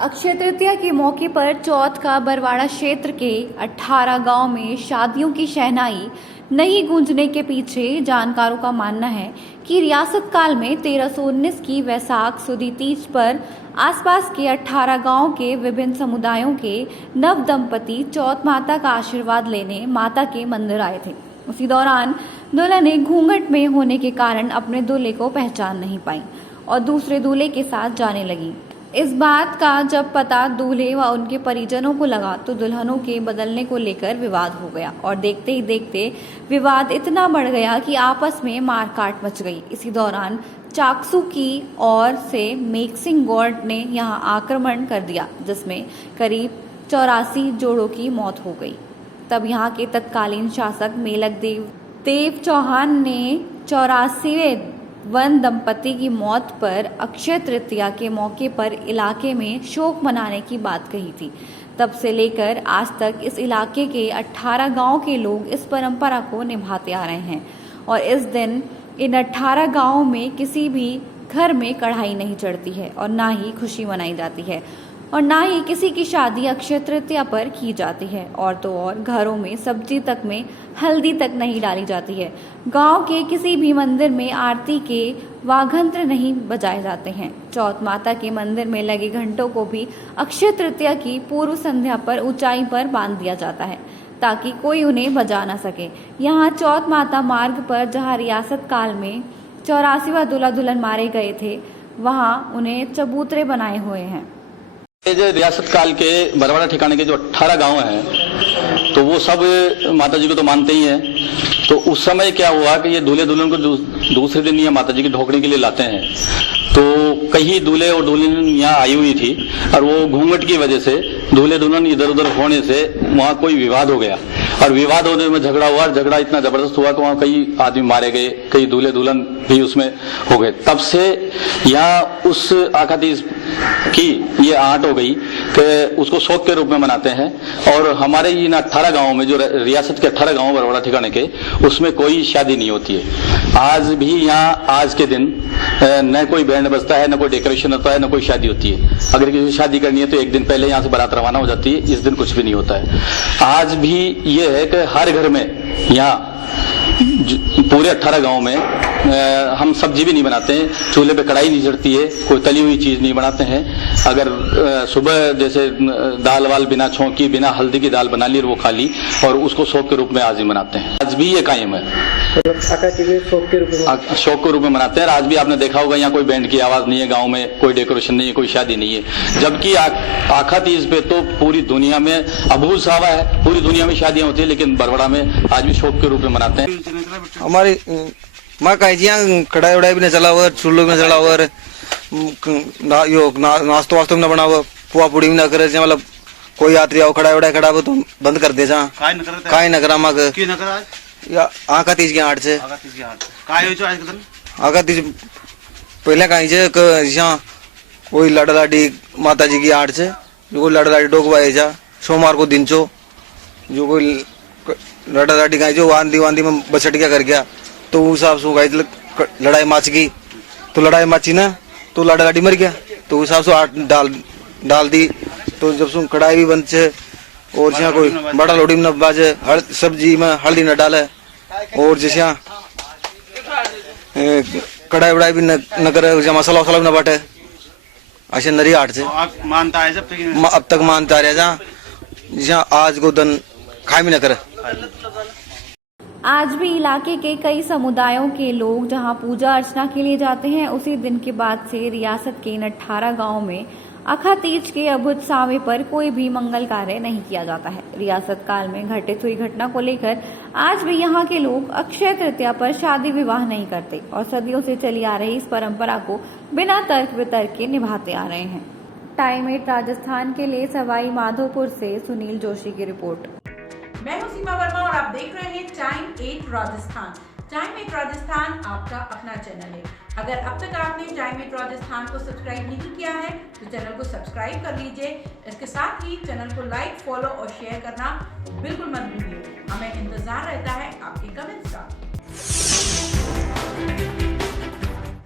अक्षय तृतीया के मौके पर चौथ का बरवाड़ा क्षेत्र के 18 गांव में शादियों की शहनाई नहीं गूंजने के पीछे जानकारों का मानना है कि रियासत काल में 1319 की वैसाख सुदी तीज पर आसपास के 18 गांव के विभिन्न समुदायों के नव दंपति चौथ माता का आशीर्वाद लेने माता के मंदिर आए थे। उसी दौरान दुल्हनें घूंघट में होने के कारण अपने दूल्हे को पहचान नहीं पाई और दूसरे दूल्हे के साथ जाने लगी। इस बात का जब पता दूल्हे व उनके परिजनों को लगा तो दुल्हनों के बदलने को लेकर विवाद हो गया और देखते ही देखते विवाद इतना बढ़ गया कि आपस में मारकाट मच गई। इसी दौरान चाकसू की ओर से मेक्सिंग गॉड ने यहां आक्रमण कर दिया, जिसमें करीब 84 जोड़ों की मौत हो गई। तब यहां के तत्कालीन शासक मेलक देव चौहान ने 84वें वन दंपति की मौत पर अक्षय तृतीया के मौके पर इलाके में शोक मनाने की बात कही थी। तब से लेकर आज तक इस इलाके के 18 गांव के लोग इस परंपरा को निभाते आ रहे हैं और इस दिन इन 18 गांवों में किसी भी घर में कढ़ाई नहीं चढ़ती है और ना ही खुशी मनाई जाती है और ना ही किसी की शादी अक्षय तृतीया पर की जाती है। और तो और घरों में सब्जी तक में हल्दी तक नहीं डाली जाती है। गांव के किसी भी मंदिर में आरती के वाघंत्र नहीं बजाए जाते हैं। चौथ माता के मंदिर में लगे घंटों को भी अक्षय तृतीया की पूर्व संध्या पर ऊंचाई पर बांध दिया जाता है ताकि कोई उन्हें बजा न सके। यहाँ चौथ माता मार्ग पर जहाँ रियासत काल में 84वां दूल्हा दुल्हन मारे गए थे, वहाँ उन्हें चबूतरे बनाए हुए हैं। ये जो रियासत काल के बरवाड़ा ठिकाने के जो 18 गांव हैं, तो वो सब माता जी को तो मानते ही हैं। तो उस समय क्या हुआ कि ये दूल्हे दुल्हन को दूसरे दिन ये माता जी की ढोकने के लिए लाते हैं। तो कई दूल्हे और दुल्हन यहाँ आई हुई थी और वो घूंघट की वजह से दूल्हे दुल्हन इधर उधर होने से वहाँ कोई विवाद हो गया और विवाद होने में झगड़ा हुआ और झगड़ा इतना जबरदस्त हुआ कि वहाँ कई आदमी मारे गए, कई दूल्हे दुल्हन भी उसमें हो गए। तब से यहाँ उस आखातीज की ये आट हो गई कि उसको शौक के रूप में मनाते हैं। और हमारे इन 18 गाँव में जो रियासत के 18 गाँव बरवाड़ा ठिकाने के, उसमें कोई शादी नहीं होती है। आज भी यहाँ आज के दिन न कोई बैंड बजता है, न कोई डेकोरेशन होता है, न कोई शादी होती है। अगर किसी शादी करनी है तो एक दिन पहले यहाँ से बारात रवाना हो जाती है, इस दिन कुछ भी नहीं होता है। आज भी ये है कि हर घर में यहाँ पूरे 18 गांव में हम सब्जी भी नहीं बनाते हैं, चूल्हे पे कढ़ाई नहीं चढ़ती है, कोई तली हुई चीज नहीं बनाते हैं। अगर सुबह जैसे दाल वाल बिना छौंकी बिना हल्दी की दाल बना ली और वो खा ली और उसको शौक के रूप में आज ही मनाते हैं। आज भी ये कायम है, शौक के रूप में मनाते हैं। आज भी आपने देखा होगा यहाँ कोई बैंड की आवाज नहीं है, गाँव में कोई डेकोरेशन नहीं है, कोई शादी नहीं है। जबकि आखा तीज पे तो पूरी दुनिया में अबूल सावा है, पूरी दुनिया में शादियां होती है, लेकिन बरवाड़ा में आज भी शौक के रूप में मनाते हैं। हमारी माँ कहीं कढ़ाई उड़ाई भी न चला हुआ, चूल्हों में चला हुआ, नाश्तो वास्तो भी न बना हुआ, पुआ पुड़ी भी न करे। मतलब कोई यात्री आओ कढ़ाई उड़ाई खड़ा हो तो बंद कर दे। काई न करा मग आका तीज की आठ से आका तीज पहले कहीं से कोई लाडा लाडी माता जी की आठ से जो कोई लाडा लाडी डोकवाए जा सोमवार को दिन चो जो कोई लाडा लाडी गाय जो वांदी वांदी में बछटिया कर गया तो उस हिसाब से गाय लड़ाई मच गई। तो लड़ाई मची ना तो लाडा लाडी मर गया, तो उस हिसाब से आट डाल दी। तो जब सुन कढ़ाई भी बंद से और यहाँ कोई बड़ा लोडी में न बाजे, सब्जी में हल्दी न डाले और जैसे यहाँ कढ़ाई उड़ाई भी न करे, मसाला वसाला भी न बांटे। ऐसे नरी आठ से मानता है अब तक मानता रहे जहाँ आज को दिन खाए भी न करे। आज भी इलाके के कई समुदायों के लोग जहां पूजा अर्चना के लिए जाते हैं, उसी दिन के बाद से रियासत के इन 18 गांवों में अखा तीज के अभुत सावे पर कोई भी मंगल कार्य नहीं किया जाता है। रियासत काल में घटित हुई घटना को लेकर आज भी यहां के लोग अक्षय तृतीया पर शादी विवाह नहीं करते और सदियों से चली आ रही इस परंपरा को बिना तर्क वितर्क के निभाते आ रहे हैं। टाइम 8 राजस्थान के लिए सवाई माधोपुर से सुनील जोशी की रिपोर्ट। मैं हूं सीमा वर्मा और आप देख रहे हैं टाइम 8 राजस्थान। टाइम 8 राजस्थान आपका अपना चैनल है। अगर अब तक आपने टाइम 8 राजस्थान को सब्सक्राइब नहीं किया है तो चैनल को सब्सक्राइब कर लीजिए। इसके साथ ही चैनल को लाइक, फॉलो और शेयर करना बिल्कुल मत भूलिए। हमें इंतजार रहता है आपके कमेंट्स का।